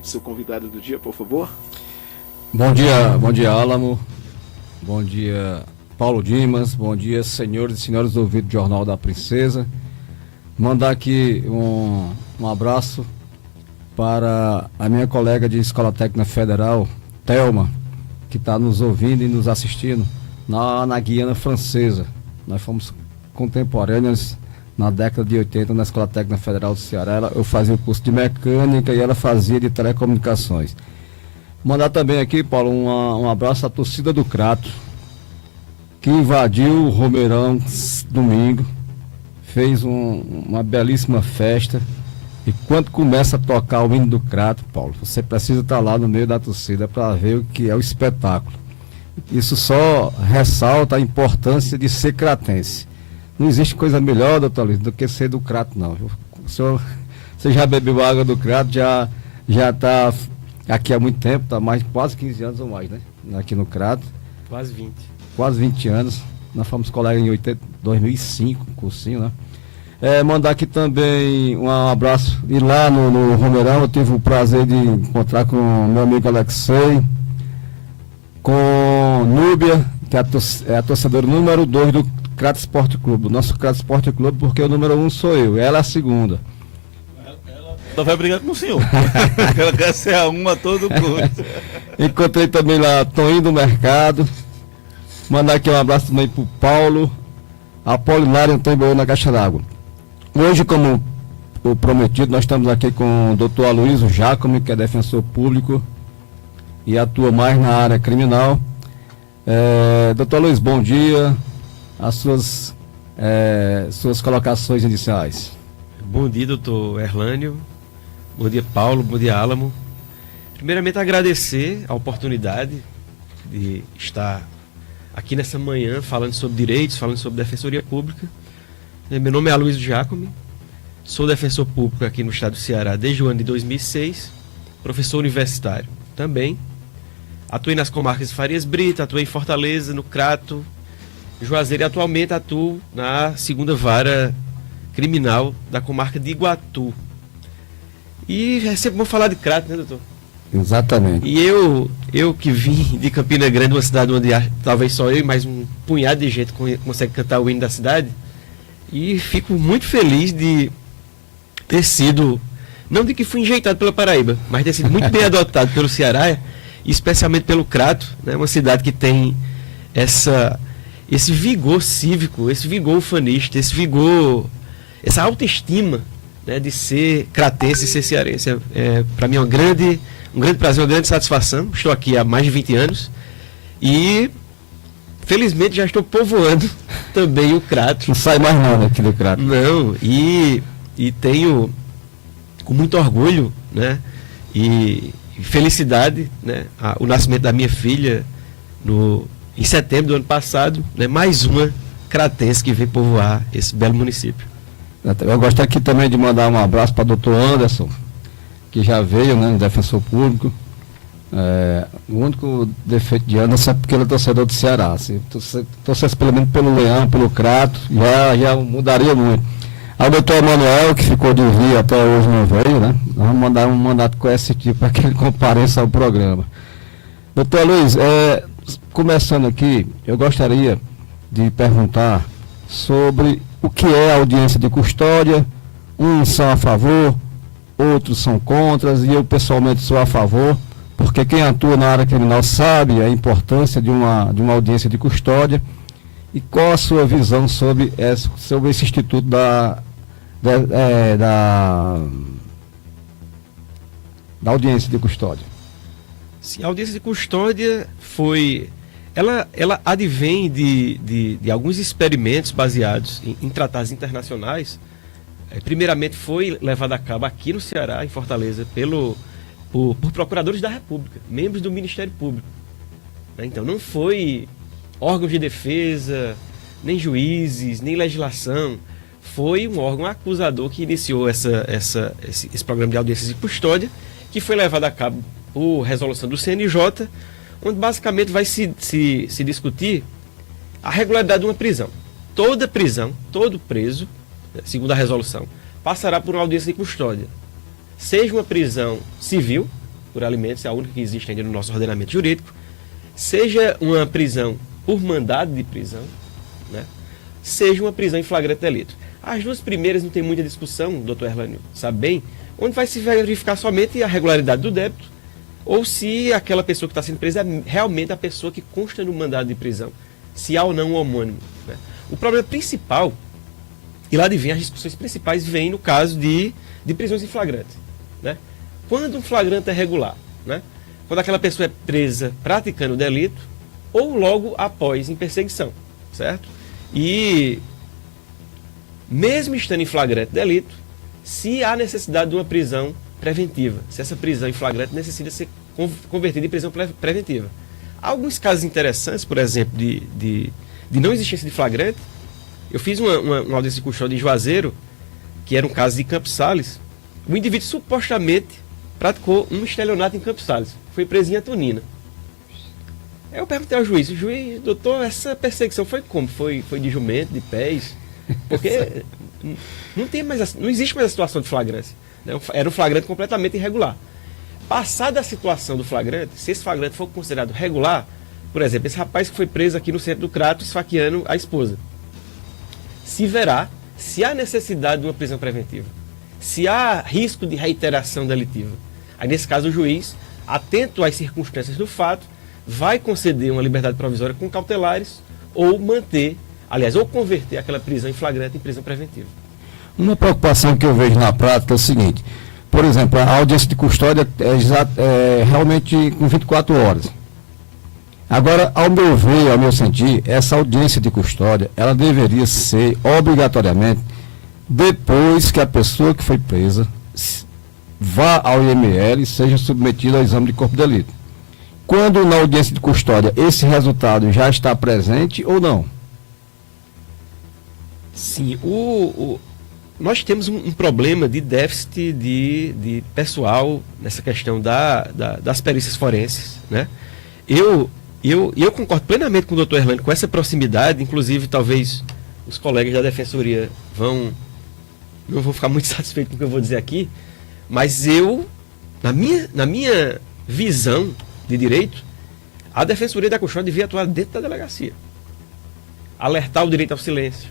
apresente seu convidado do dia, por favor. Bom dia, Álamo. Bom dia, Paulo Dimas. Bom dia, senhores e senhoras do ouvido do Jornal da Princesa. Mandar aqui um abraço para a minha colega de Escola Técnica Federal, Thelma, que está nos ouvindo e nos assistindo na Guiana Francesa. Nós fomos contemporâneas na década de 80 na Escola Técnica Federal do Ceará. Eu fazia o curso de mecânica e ela fazia de telecomunicações. Mandar também aqui, Paulo, um abraço à torcida do Crato, que invadiu o Romeirão domingo, fez uma belíssima festa. E quando começa a tocar o hino do Crato, Paulo, você precisa estar lá no meio da torcida para ver o que é o espetáculo. Isso só ressalta a importância de ser cratense. Não existe coisa melhor, doutor Luiz, do que ser do Crato, não. Você já bebeu água do Crato, já está aqui há muito tempo, está mais quase 15 anos ou mais, né? Aqui no Crato. Quase 20. Quase 20 anos. Nós fomos colegas em 2005, cursinho, né? Mandar aqui também um abraço. E lá no Romeirão eu tive o prazer de encontrar com o meu amigo Alexei, com Núbia, que é a torcedora número 2 do Crato Esporte Clube. O nosso Crato Esporte Clube, porque o número 1 sou eu, ela é a segunda. Ela vai brigar com o senhor. Ela quer ser a uma a todo custo. Encontrei também lá Toninho do Mercado. Mandar aqui um abraço também pro Paulo, Apolinário Antônio na Caixa d'Água. Hoje, como o prometido, nós estamos aqui com o doutor Aloysio Jacome, que é defensor público e atua mais na área criminal. Doutor Aloysio, bom dia. As suas colocações iniciais. Bom dia, doutor Erlânio. Bom dia, Paulo. Bom dia, Álamo. Primeiramente, agradecer a oportunidade de estar aqui nessa manhã falando sobre direitos, falando sobre defensoria pública. Meu nome é Aloysio Jacome, sou defensor público aqui no estado do Ceará desde o ano de 2006, professor universitário também. Atuei nas comarcas de Farias Brito, atuei em Fortaleza, no Crato, Juazeiro e atualmente atuo na segunda vara criminal da comarca de Iguatu. E é sempre bom falar de Crato, né, doutor? Exatamente. E eu que vim de Campina Grande, uma cidade onde talvez só eu e mais um punhado de gente consegue cantar o hino da cidade, e fico muito feliz de ter sido, não de que fui enjeitado pela Paraíba, mas ter sido muito bem adotado pelo Ceará, e especialmente pelo Crato, né? Uma cidade que tem esse vigor cívico, esse vigor ufanista, esse vigor, essa autoestima, né, de ser cratense e ser cearense. Para mim é um grande prazer, uma grande satisfação. Estou aqui há mais de 20 anos e felizmente já estou povoando também o Crato. Não sai mais nada aqui do Crato. Não, e tenho com muito orgulho, né, e felicidade, né, o nascimento da minha filha em setembro do ano passado, né, mais uma cratense que veio povoar esse belo município. Eu gosto aqui também de mandar um abraço para o doutor Anderson, que já veio, né, no defensor público. O único defeito de Anderson é porque ele é torcedor do Ceará. Se torcesse pelo menos pelo Leão, pelo Crato, já mudaria muito. Ao doutor Emanuel, que ficou de vir até hoje não veio, né? Nós vamos mandar um mandato coercitivo para que ele compareça ao programa. Doutor Luiz, começando aqui, eu gostaria de perguntar sobre o que é a audiência de custódia. Uns são a favor, outros são contra, e eu pessoalmente sou a favor, porque quem atua na área criminal sabe a importância de uma audiência de custódia. E qual a sua visão sobre esse instituto da audiência de custódia? Sim, a audiência de custódia ela advém de alguns experimentos baseados em tratados internacionais. Primeiramente foi levada a cabo aqui no Ceará, em Fortaleza, por procuradores da República, membros do Ministério Público. Então não foi órgãos de defesa, nem juízes, nem legislação. Foi um órgão acusador que iniciou esse programa de audiências de custódia, que foi levado a cabo por resolução do CNJ, onde basicamente vai se discutir a regularidade de uma prisão. Toda prisão, todo preso, segundo a resolução, passará por uma audiência de custódia. Seja uma prisão civil, por alimentos, é a única que existe ainda no nosso ordenamento jurídico, seja uma prisão por mandado de prisão, né? Seja uma prisão em flagrante delito. As duas primeiras não tem muita discussão, doutor Erlânio sabe bem, onde vai se verificar somente a regularidade do débito ou se aquela pessoa que está sendo presa é realmente a pessoa que consta no mandado de prisão, se há ou não um homônimo, né? O problema principal, e lá adivinha, as discussões principais vêm no caso de prisões em flagrante, né? Quando um flagrante é regular, né? Quando aquela pessoa é presa praticando o delito ou logo após em perseguição, certo? E mesmo estando em flagrante delito, se há necessidade de uma prisão preventiva, se essa prisão em flagrante necessita ser convertida em prisão preventiva. Há alguns casos interessantes, por exemplo, de não existência de flagrante. Eu fiz uma audiência de custódia em Juazeiro, que era um caso de Campos Sales. O indivíduo supostamente praticou um estelionato em Campos Sales. Foi preso em Antonina. Eu perguntei ao juiz, doutor, essa perseguição foi como? Foi de jumento, de pés? Porque não existe mais a situação de flagrância, né? Era um flagrante completamente irregular. Passada a situação do flagrante, se esse flagrante for considerado regular, por exemplo, esse rapaz que foi preso aqui no centro do Crato esfaqueando a esposa, se verá se há necessidade de uma prisão preventiva, se há risco de reiteração delitiva. Aí, nesse caso, o juiz, atento às circunstâncias do fato, vai conceder uma liberdade provisória com cautelares ou manter, aliás, ou converter aquela prisão em flagrante em prisão preventiva. Uma preocupação que eu vejo na prática é o seguinte: por exemplo, a audiência de custódia é realmente com 24 horas. Agora, ao meu ver, ao meu sentir, essa audiência de custódia, ela deveria ser obrigatoriamente depois que a pessoa que foi presa vá ao IML e seja submetida ao exame de corpo de delito. Quando na audiência de custódia esse resultado já está presente ou não? Sim, nós temos um problema de déficit de pessoal nessa questão das perícias forenses, né? Eu concordo plenamente com o doutor Erlânio, com essa proximidade, inclusive talvez os colegas da Defensoria não vão ficar muito satisfeitos com o que eu vou dizer aqui, mas na minha visão de direito, a Defensoria da Custódia devia atuar dentro da delegacia. Alertar o direito ao silêncio,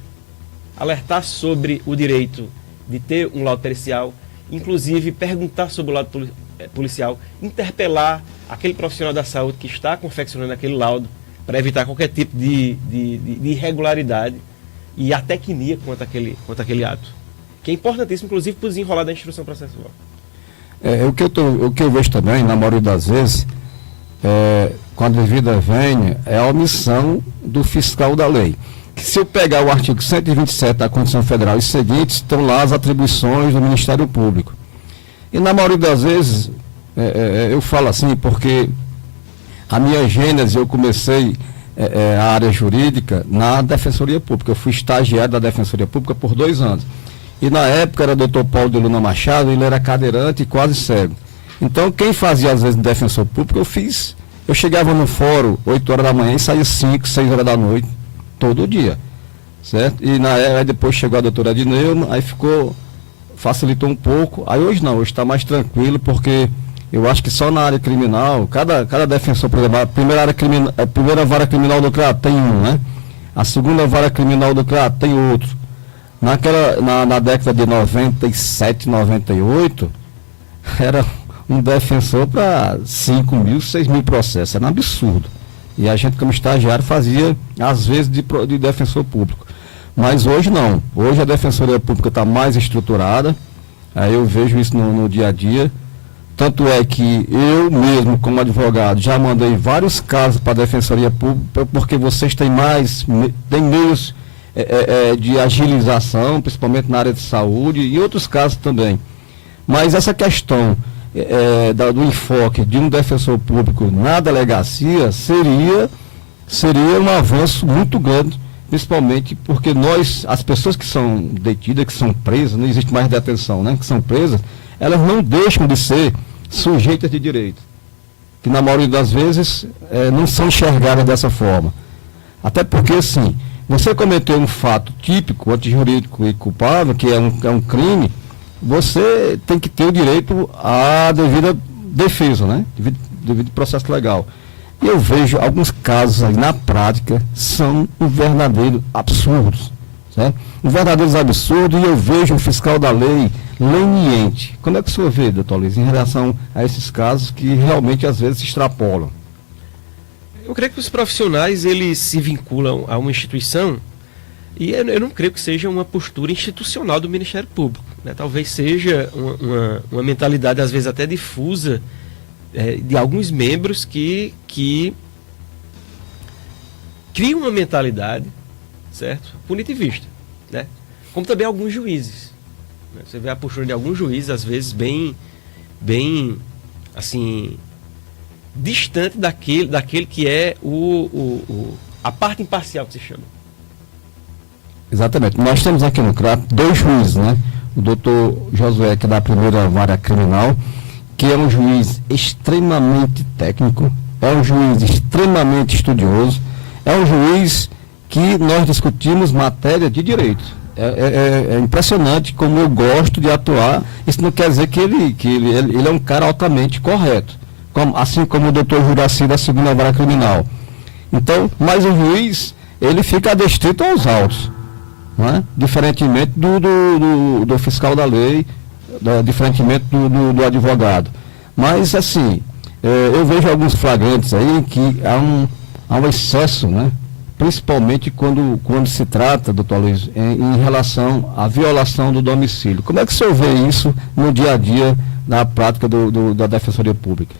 alertar sobre o direito de ter um laudo pericial, inclusive perguntar sobre o laudo policial, interpelar aquele profissional da saúde que está confeccionando aquele laudo para evitar qualquer tipo de irregularidade e a tecnia quanto àquele ato, que é importantíssimo, inclusive, para o desenrolar da instrução processual. O que eu vejo também, na maioria das vezes, com a devida vênia, é a omissão do fiscal da lei. Que se eu pegar o artigo 127 da Constituição Federal e seguintes, estão lá as atribuições do Ministério Público. E na maioria das vezes, eu falo assim, porque a minha gênese, eu comecei a área jurídica na Defensoria Pública. Eu fui estagiário da Defensoria Pública por 2 anos. E na época era o doutor Paulo de Luna Machado, ele era cadeirante e quase cego. Então, quem fazia às vezes no Defensor Público, eu chegava no fórum 8 horas da manhã e saía 5, 6 horas da noite, todo dia, certo? E aí depois chegou a doutora Adneuma, aí facilitou um pouco. Aí hoje não, hoje está mais tranquilo, porque eu acho que só na área criminal, cada defensor, por exemplo, a primeira vara criminal do CRAT tem um, né? A segunda vara criminal do CRAT tem outro. Na década de 97, 98, era um defensor para 5 mil, 6 mil processos, era um absurdo. E a gente, como estagiário, fazia, às vezes, de defensor público. Mas hoje não. Hoje a Defensoria Pública está mais estruturada, aí eu vejo isso no dia a dia. Tanto é que eu mesmo, como advogado, já mandei vários casos para a Defensoria Pública, porque vocês têm meios de agilização, principalmente na área de saúde e outros casos também. Mas essa questão do enfoque de um defensor público na delegacia seria um avanço muito grande, principalmente porque as pessoas que são detidas, que são presas, não existe mais detenção, né, que são presas, elas não deixam de ser sujeitas de direito, que na maioria das vezes não são enxergadas dessa forma. Até porque, assim, você cometeu um fato típico, antijurídico e culpável, que é um crime, você tem que ter o direito à devida defesa, né? Devido processo legal. E eu vejo alguns casos aí na prática são um verdadeiro absurdos, certo? Um verdadeiro absurdo, e eu vejo o fiscal da lei leniente. Como é que o senhor vê, doutor Luiz, em relação a esses casos que realmente às vezes se extrapolam? Eu creio que os profissionais, eles se vinculam a uma instituição, e eu não creio que seja uma postura institucional do Ministério Público, né? Talvez seja uma mentalidade, às vezes até difusa, de alguns membros que criam uma mentalidade, certo? Punitivista, né? Como também alguns juízes, né? Você vê a postura de alguns juízes, às vezes bem assim, distante daquele que é a parte imparcial que se chama. Exatamente. Nós temos aqui no CRAP 2 juízes, né? O doutor Josué, que é da primeira vara criminal, que é um juiz extremamente técnico, é um juiz extremamente estudioso, é um juiz que nós discutimos matéria de direito. É impressionante como eu gosto de atuar. Isso não quer dizer que ele é um cara altamente correto, assim como o doutor Juraci da segunda vara criminal. Então, mas o juiz, ele fica adestrito aos autos, não é? Diferentemente do fiscal da lei, diferentemente do advogado. Mas, assim, eu vejo alguns flagrantes aí que há um excesso, né? Principalmente quando se trata, doutor Luiz, em relação à violação do domicílio. Como é que o senhor vê isso no dia a dia, na prática da Defensoria Pública?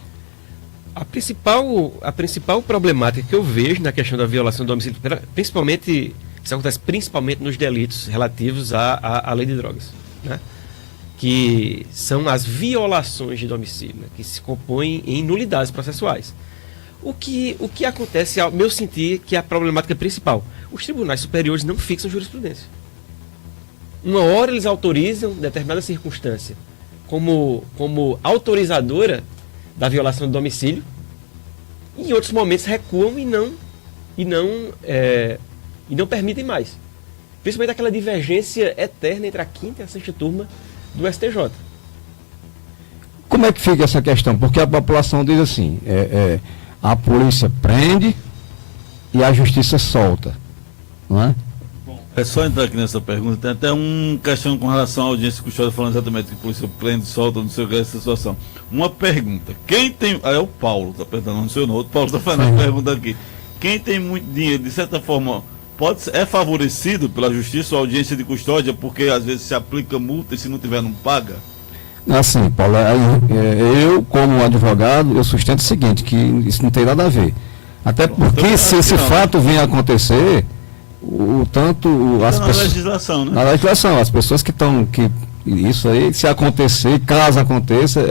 A principal problemática que eu vejo na questão da violação do domicílio, principalmente, isso acontece principalmente nos delitos relativos à lei de drogas, né? Que são as violações de domicílio, né? Que se compõem em nulidades processuais. O que acontece, ao meu sentir, que é a problemática principal? Os tribunais superiores não fixam jurisprudência. Uma hora eles autorizam determinada circunstância como autorizadora da violação do domicílio, e em outros momentos recuam e não permitem mais. Principalmente aquela divergência eterna entre a quinta e a sexta turma do STJ. Como é que fica essa questão? Porque a população diz assim, a polícia prende e a justiça solta, não é? Bom, é só entrar aqui nessa pergunta. Tem até uma questão com relação à audiência que o senhor falando exatamente que a polícia prende, solta, não sei o que é essa situação. Uma pergunta. Quem tem... é o Paulo, está perguntando, não sei o nome. O Paulo está fazendo a pergunta aqui. Quem tem muito dinheiro, de certa forma, é favorecido pela justiça ou audiência de custódia, porque às vezes se aplica multa e se não tiver não paga? Assim, Paulo, eu como advogado, eu sustento o seguinte, que isso não tem nada a ver. Até porque então, se esse fato vem a acontecer, as pessoas... legislação, né? Na legislação, as pessoas que estão... Isso aí, se acontecer, caso aconteça,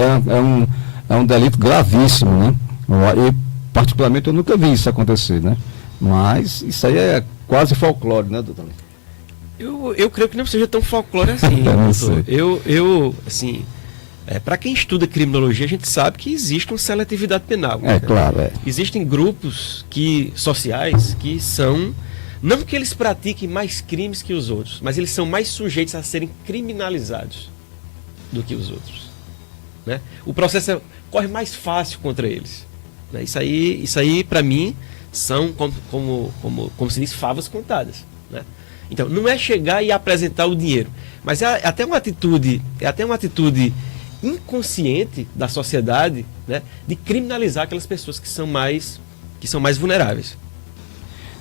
é um delito gravíssimo, né? E, particularmente, eu nunca vi isso acontecer, né? Mas isso aí é quase folclore, né, doutor? Eu creio que não seja tão folclore assim, doutor. Assim, para quem estuda criminologia, a gente sabe que existe uma seletividade penal. É, né? Claro. Existem grupos sociais que são... Não que eles pratiquem mais crimes que os outros, mas eles são mais sujeitos a serem criminalizados do que os outros, né? O processo corre mais fácil contra eles, né? Isso aí para mim, são, como se diz, favas contadas, né? Então, não é chegar e apresentar o dinheiro, mas é até uma atitude inconsciente da sociedade, né, de criminalizar aquelas pessoas que são mais vulneráveis.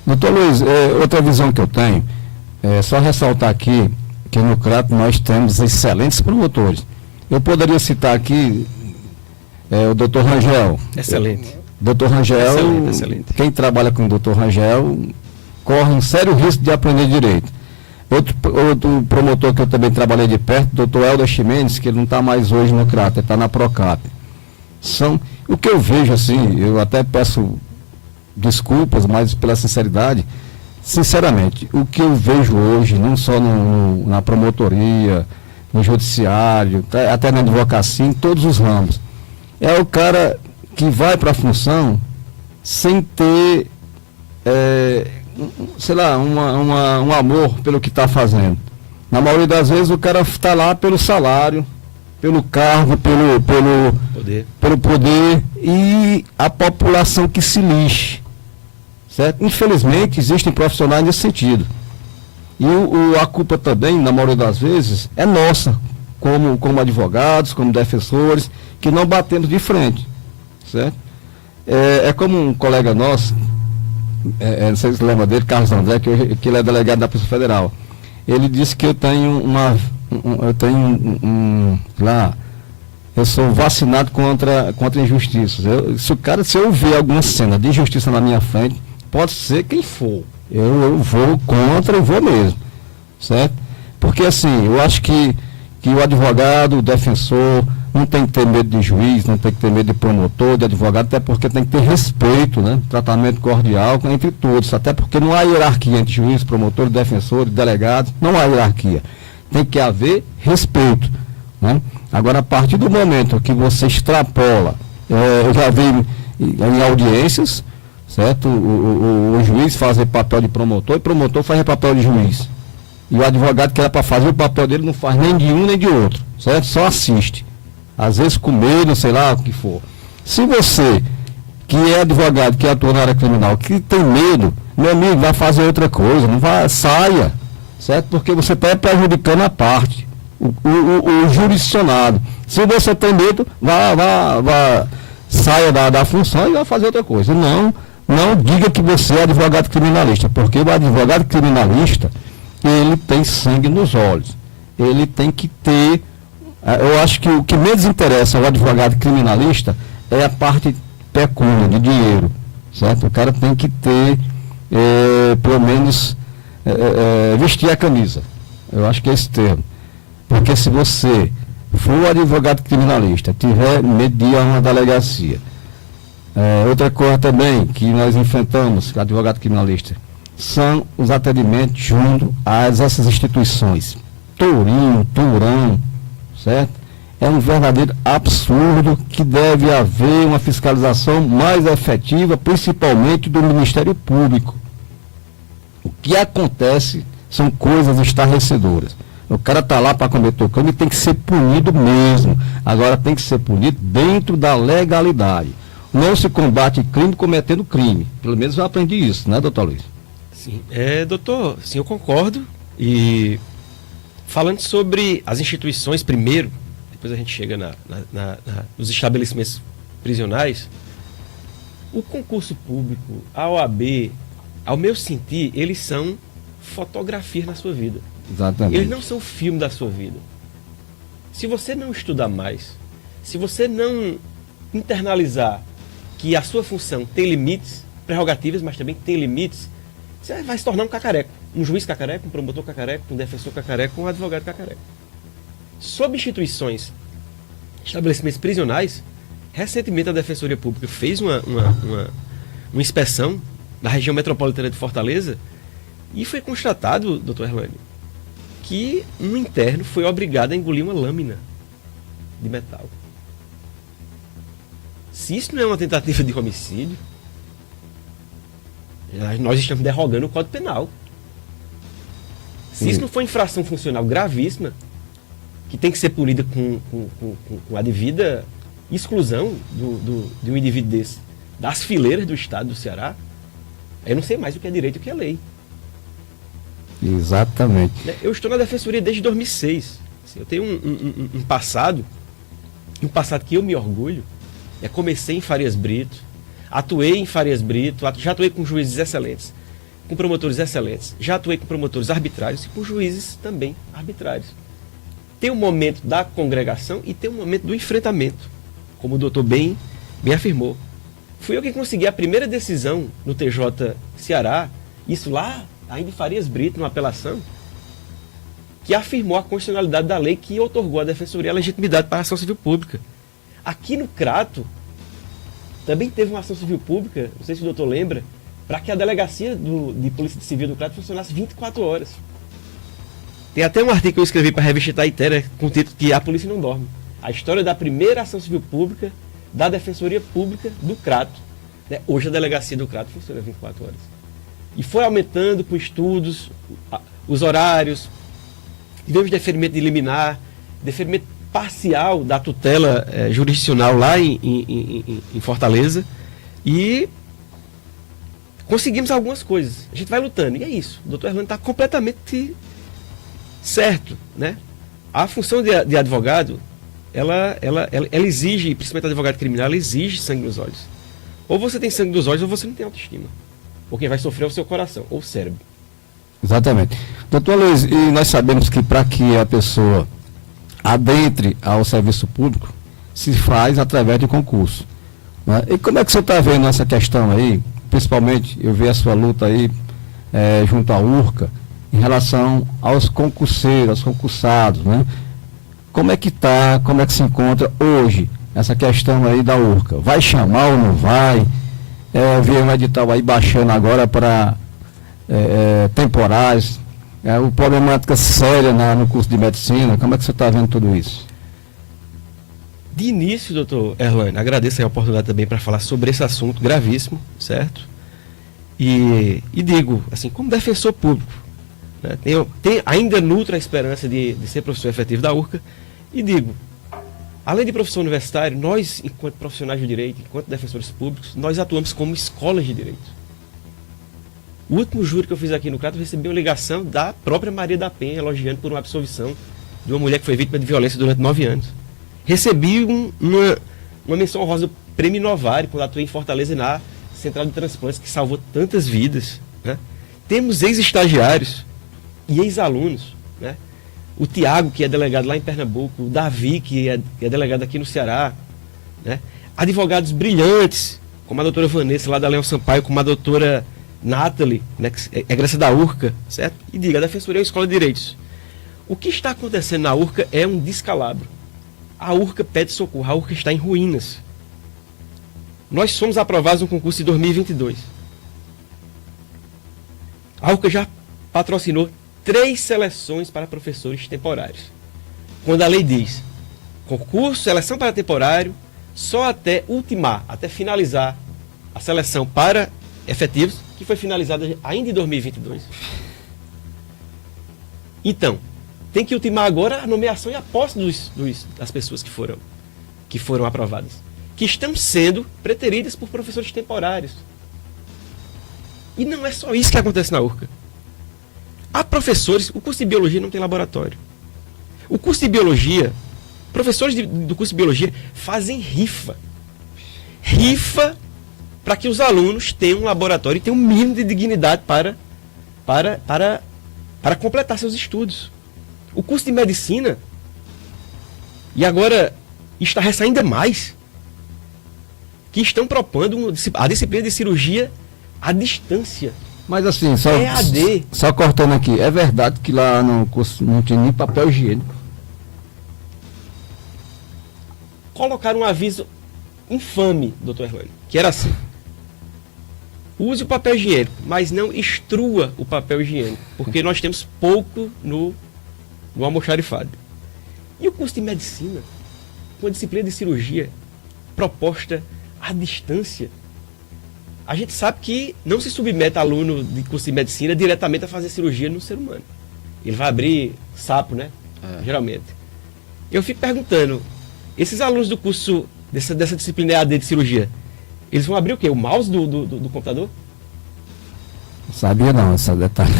Doutor Luiz, outra visão que eu tenho, só ressaltar aqui que no CRAP nós temos excelentes promotores. Eu poderia citar aqui o doutor Rangel. Excelente. Doutor Rangel, excelente. Quem trabalha com o doutor Rangel corre um sério risco de aprender direito. Outro promotor que eu também trabalhei de perto, doutor Helder Ximenes, que ele não está mais hoje no CRAP, ele está na Procap. O que eu vejo assim, eu até peço desculpas, mas pela sinceridade, sinceramente, o que eu vejo hoje, não só na promotoria, no judiciário, até na advocacia, em todos os ramos, é o cara que vai para a função sem ter, sei lá, um amor pelo que está fazendo. Na maioria das vezes o cara está lá pelo salário, pelo cargo, pelo poder e a população que se lixe. Certo? Infelizmente, existem profissionais nesse sentido. E a culpa também, na maioria das vezes, é nossa, como advogados, como defensores, que não batemos de frente. Certo? É como um colega nosso, não sei se você lembra dele, Carlos André, que ele é delegado da Polícia Federal. Ele disse que eu tenho eu sou vacinado contra injustiças. Se eu ver alguma cena de injustiça na minha frente, pode ser quem for, eu vou contra e vou mesmo, certo? Porque assim, eu acho que o advogado, o defensor, não tem que ter medo de juiz, não tem que ter medo de promotor, de advogado, até porque tem que ter respeito, né? Tratamento cordial entre todos, até porque não há hierarquia entre juiz, promotor, defensor, delegado, não há hierarquia. Tem que haver respeito, né? Agora, a partir do momento que você extrapola, eu já vi em audiências, certo? O juiz faz papel de promotor e o promotor faz papel de juiz. E o advogado que era para fazer o papel dele não faz nem de um nem de outro, certo? Só assiste. Às vezes com medo, sei lá o que for. Se você, que é advogado, que atua na área criminal, que tem medo, meu amigo, vai fazer outra coisa, não vai, saia, certo? Porque você está prejudicando a parte, o jurisdicionado. Se você tem medo, saia da função e vai fazer outra coisa. Não diga que você é advogado criminalista, porque o advogado criminalista, ele tem sangue nos olhos. Ele tem que ter... Eu acho que o que menos interessa ao advogado criminalista é a parte pecúnia, de dinheiro, certo? O cara tem que ter, pelo menos, vestir a camisa. Eu acho que é esse termo. Porque se você for advogado criminalista, tiver medo de ir a uma delegacia, outra coisa também que nós enfrentamos, advogado criminalista, são os atendimentos junto a essas instituições. Tourinho, Turão, certo? É um verdadeiro absurdo que deve haver uma fiscalização mais efetiva, principalmente do Ministério Público. O que acontece são coisas estarrecedoras. O cara está lá para cometer o crime e tem que ser punido mesmo. Agora tem que ser punido dentro da legalidade. Não se combate crime cometendo crime. Pelo menos eu aprendi isso, né, doutor Luiz? Sim, doutor, sim, eu concordo. E falando sobre as instituições primeiro, depois a gente chega nos estabelecimentos prisionais, o concurso público, a OAB, ao meu sentir, eles são fotografias na sua vida. Exatamente. Eles não são filme da sua vida. Se você não estudar mais, se você não internalizar que a sua função tem limites, prerrogativas, mas também tem limites, você vai se tornar um cacareco. Um juiz cacareco, um promotor cacareco, um defensor cacareco, um advogado cacareco. Sob instituições, estabelecimentos prisionais, recentemente a Defensoria Pública fez uma inspeção na região metropolitana de Fortaleza e foi constatado, doutor Erlani, que um interno foi obrigado a engolir uma lâmina de metal. Se isso não é uma tentativa de homicídio, nós estamos derrogando o Código Penal. Se isso não for infração funcional gravíssima, que tem que ser punida com a devida exclusão de um indivíduo desse das fileiras do Estado do Ceará, eu não sei mais o que é direito e o que é lei. Exatamente. Eu estou na Defensoria desde 2006. Assim, eu tenho um passado que eu me orgulho. Comecei em Farias Brito, atuei em Farias Brito, já atuei com juízes excelentes, com promotores excelentes, já atuei com promotores arbitrários e com juízes também arbitrários. Tem um momento da congregação e tem um momento do enfrentamento, como o doutor bem afirmou. Fui eu que consegui a primeira decisão no TJ Ceará, isso lá, ainda em Farias Brito, numa apelação, que afirmou a constitucionalidade da lei que otorgou à Defensoria a legitimidade para a ação civil pública. Aqui no Crato, também teve uma ação civil pública, não sei se o doutor lembra, para que a delegacia de Polícia Civil do Crato funcionasse 24 horas. Tem até um artigo que eu escrevi para a revista Itaitera com o título que A Polícia Não Dorme. A história da primeira ação civil pública da Defensoria Pública do Crato. Hoje a delegacia do Crato funciona 24 horas. E foi aumentando com estudos, os horários, tivemos deferimento de liminar, deferimento parcial da tutela jurisdicional lá em Fortaleza e conseguimos algumas coisas. A gente vai lutando, e é isso. O doutor Erlânio está completamente certo, né? A função de advogado, ela exige, principalmente advogado criminal, ela exige sangue nos olhos. Ou você tem sangue nos olhos ou você não tem autoestima. Ou quem vai sofrer é o seu coração, ou o cérebro. Exatamente. Doutor Luiz, e nós sabemos que para que a pessoa adentre ao serviço público, se faz através de concurso, né? E como é que você está vendo essa questão aí? Principalmente, eu vi a sua luta aí junto à URCA, em relação aos concurseiros, aos concursados, né? Como é que está, como é que se encontra hoje essa questão aí da URCA? Vai chamar ou não vai? Eu vi um edital aí baixando agora para temporais, o problemática séria no curso de medicina. Como é que você está vendo tudo isso? De início, doutor Erlânio, agradeço a oportunidade também para falar sobre esse assunto gravíssimo, certo? E digo, assim, como defensor público, né, ainda nutro a esperança de ser professor efetivo da URCA, e digo, além de professor universitário, nós, enquanto profissionais do direito, enquanto defensores públicos, nós atuamos como escolas de direito. O último júri que eu fiz aqui no CRAT, eu recebi uma ligação da própria Maria da Penha, elogiando por uma absolvição de uma mulher que foi vítima de violência durante 9 anos. Recebi uma menção honrosa do Prêmio Novari, quando atuei em Fortaleza na Central de Transplantes, que salvou tantas vidas, né? Temos ex-estagiários e ex-alunos, né? O Tiago, que é delegado lá em Pernambuco, o Davi, que é delegado aqui no Ceará, né? Advogados brilhantes, como a doutora Vanessa, lá da Leão Sampaio, como a doutora Nathalie, né, que é egressa da URCA, certo? E diga, a Defensoria é uma escola de direitos. O que está acontecendo na URCA é um descalabro. A URCA pede socorro, a URCA está em ruínas. Nós somos aprovados no concurso de 2022. A URCA já patrocinou 3 seleções para professores temporários. Quando a lei diz, concurso, seleção para temporário, só até ultimar, até finalizar a seleção para efetivos, que foi finalizada ainda em 2022. Então, tem que ultimar agora a nomeação e a posse das pessoas que foram aprovadas, que estão sendo preteridas por professores temporários. E não é só isso que acontece na URCA. Há professores, o curso de biologia não tem laboratório. O curso de biologia, professores do curso de biologia fazem rifa para que os alunos tenham um laboratório e tenham um mínimo de dignidade para completar seus estudos. O curso de medicina, e agora estarrece ainda mais, que estão propondo a disciplina de cirurgia à distância. Mas assim, EAD. Só cortando aqui, é verdade que lá no curso não tinha nem papel higiênico? Colocaram um aviso infame, doutor Erlânio, que era assim: use o papel higiênico, mas não extrua o papel higiênico, porque nós temos pouco no almoxarifado. E o curso de medicina, com a disciplina de cirurgia proposta à distância, a gente sabe que não se submete aluno de curso de medicina diretamente a fazer cirurgia no ser humano. Ele vai abrir sapo, né? Geralmente. Eu fico perguntando, esses alunos do curso, dessa disciplina EAD de cirurgia, eles vão abrir o quê? O mouse do computador? Não sabia não, esse detalhe.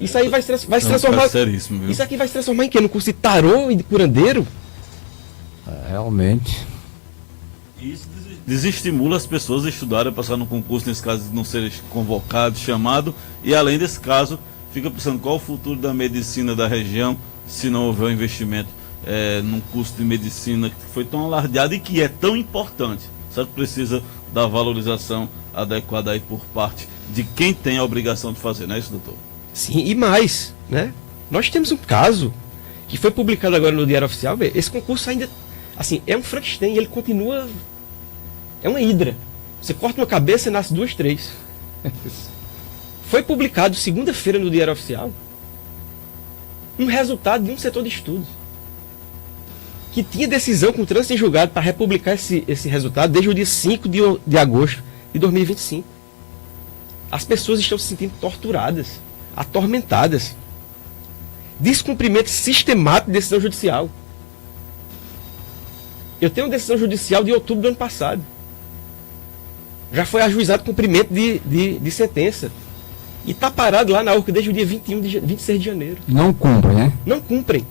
Isso aí vai se transformar. Isso aqui vai se transformar em quê? No curso de tarô e de curandeiro? Realmente. Isso desestimula as pessoas a estudarem, a passar no concurso, nesse caso de não serem convocados, chamados, e além desse caso, fica pensando qual o futuro da medicina da região se não houver um investimento num curso de medicina que foi tão alardeado e que é tão importante. Só que precisa da valorização adequada aí por parte de quem tem a obrigação de fazer, não é isso, doutor? Sim, e mais, né? Nós temos um caso que foi publicado agora no Diário Oficial. Esse concurso ainda, assim, é um Frankenstein, ele continua, é uma hidra. Você corta uma cabeça e nasce 2, 3. Foi publicado segunda-feira no Diário Oficial um resultado de um setor de estudos que tinha decisão com trânsito em julgado para republicar esse resultado desde o dia 5 de agosto de 2025. As pessoas estão se sentindo torturadas, atormentadas. Descumprimento sistemático de decisão judicial. Eu tenho uma decisão judicial de outubro do ano passado. Já foi ajuizado cumprimento de sentença. E está parado lá na URCA desde o dia 26 de janeiro. Não cumprem, né? Não cumprem.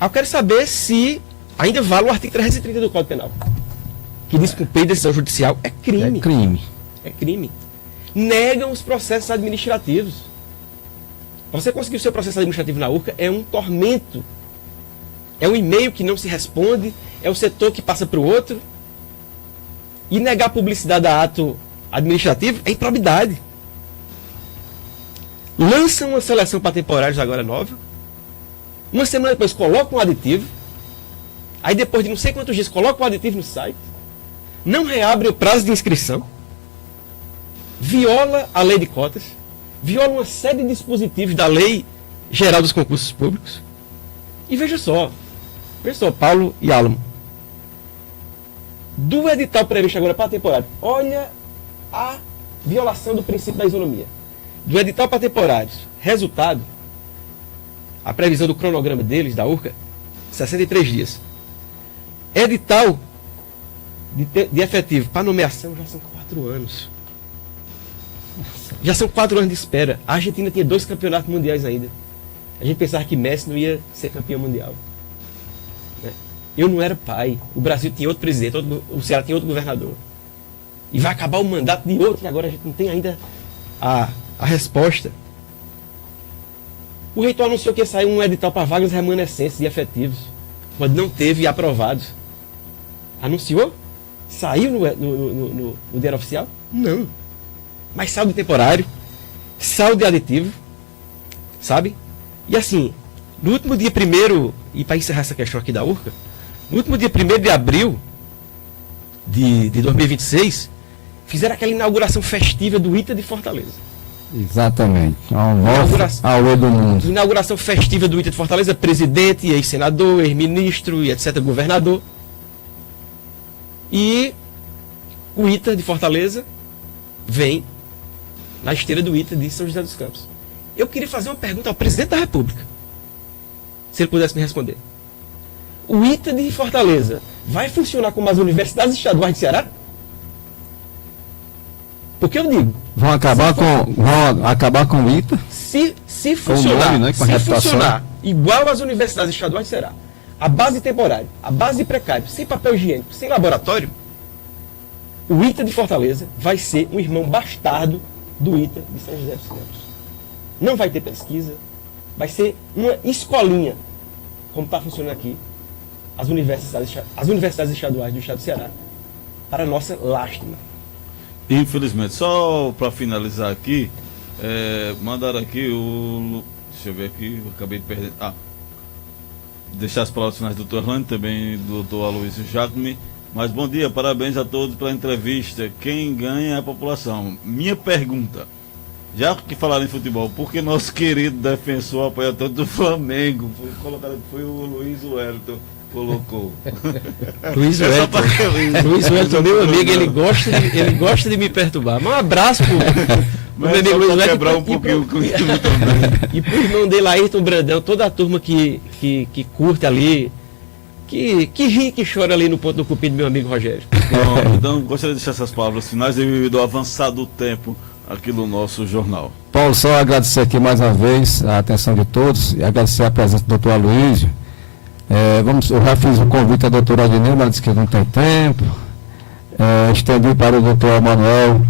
Eu quero saber se ainda vale o artigo 330 do Código Penal. Que diz que cumprir decisão judicial é crime. É crime. É crime. Negam os processos administrativos. Você conseguir o seu processo administrativo na URCA é um tormento. É um e-mail que não se responde, é o setor que passa para o outro. E negar publicidade a ato administrativo é improbidade. Lançam uma seleção para temporários agora nova. Uma semana depois colocam um aditivo. Aí depois de não sei quantos dias colocam o aditivo no site. Não reabre o prazo de inscrição. Viola a lei de cotas. Viola uma série de dispositivos da Lei Geral dos Concursos Públicos. E veja só, Paulo e Álamo. Do edital previsto agora para temporário, olha a violação do princípio da isonomia. Do edital para temporários, resultado, a previsão do cronograma deles, da URCA, 63 dias. Edital de efetivo para nomeação já são 4 anos. Já são 4 anos de espera. A Argentina tinha 2 campeonatos mundiais ainda. A gente pensava que Messi não ia ser campeão mundial. Eu não era pai. O Brasil tinha outro presidente, o Ceará tinha outro governador. E vai acabar o mandato de outro, e agora a gente não tem ainda a resposta. O reitor anunciou que ia sair um edital para vagas remanescentes e efetivos, quando não teve aprovados. Anunciou? Saiu no Diário Oficial? Não. Mas saiu de temporário, saiu de aditivo, sabe? E assim, no último dia 1º, e para encerrar essa questão aqui da URCA, no último dia 1º de abril de 2026, fizeram aquela inauguração festiva do ITA de Fortaleza. Exatamente. Ao olho do mundo. Inauguração festiva do ITA de Fortaleza, presidente, ex-senador, ex-ministro e etc., governador. E o ITA de Fortaleza vem na esteira do ITA de São José dos Campos. Eu queria fazer uma pergunta ao presidente da República, se ele pudesse me responder. O ITA de Fortaleza vai funcionar como as universidades estaduais de Ceará? Porque eu digo... Vão acabar com o ITA? Se funcionar, nome, né, com a reputação. funcionar igual às universidades estaduais de Ceará, a base temporária, a base precária, sem papel higiênico, sem laboratório, o ITA de Fortaleza vai ser um irmão bastardo do ITA de São José dos Campos. Não vai ter pesquisa, vai ser uma escolinha, como está funcionando aqui, as universidades estaduais do estado do Ceará, para a nossa lástima. Infelizmente, só para finalizar aqui, mandaram aqui deixa eu ver aqui, eu acabei de perder. Deixar as palavras finais do Dr. Orlando, também do Dr. Aloysio Jacome. Mas bom dia, parabéns a todos pela entrevista. Quem ganha é a população. Minha pergunta, já que falaram em futebol, por que nosso querido defensor apoiador do Flamengo, foi o Luiz Wellington, colocou? Luiz Wellington, meu amigo, ele gosta de me perturbar. Mas um abraço pro meu amigo Luiz Wellington. Quebrar um pouquinho o clima também. E pro irmão dele, Ayrton Brandão, toda a turma que curte ali, que ri, que chora ali no ponto do cupim do meu amigo Rogério. Bom, então, gostaria de deixar essas palavras finais devido ao avançado tempo aqui no nosso jornal. Paulo, só agradecer aqui mais uma vez a atenção de todos e agradecer a presença do doutor Aloysio. Eu já fiz o convite à doutora Adnê, mas disse que não tem tempo. Estendi para o doutor Emanuel,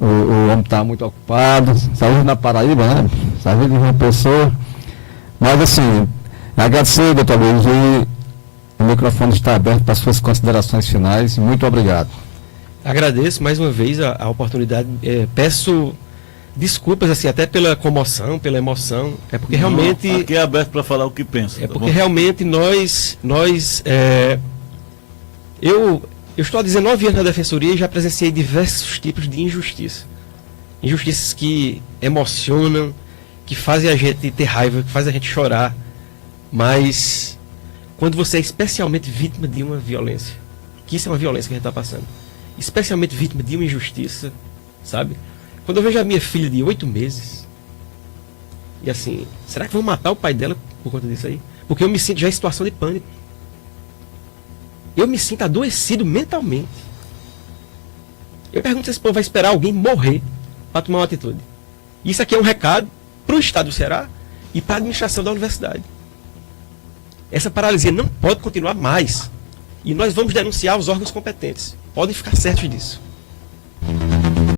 o homem está muito ocupado, saiu na Paraíba, né? Saiu de uma pessoa. Mas assim, agradecer, doutor Aloysio, e o microfone está aberto para suas considerações finais. Muito obrigado. Agradeço mais uma vez a oportunidade. Peço desculpas assim até pela comoção, pela emoção. É porque realmente... Aqui é aberto para falar o que pensa. Porque realmente eu estou há 19 anos na Defensoria e já presenciei diversos tipos de injustiça. Injustiças que emocionam, que fazem a gente ter raiva, que fazem a gente chorar. Mas quando você é especialmente vítima de uma violência, que isso é uma violência que a gente está passando, especialmente vítima de uma injustiça, sabe? Quando eu vejo a minha filha de 8 meses, e assim, será que vão matar o pai dela por conta disso aí? Porque eu me sinto já em situação de pânico. Eu me sinto adoecido mentalmente. Eu pergunto se esse povo vai esperar alguém morrer para tomar uma atitude. Isso aqui é um recado para o Estado do Ceará e para a administração da universidade. Essa paralisia não pode continuar mais. E nós vamos denunciar os órgãos competentes. Podem ficar certos disso.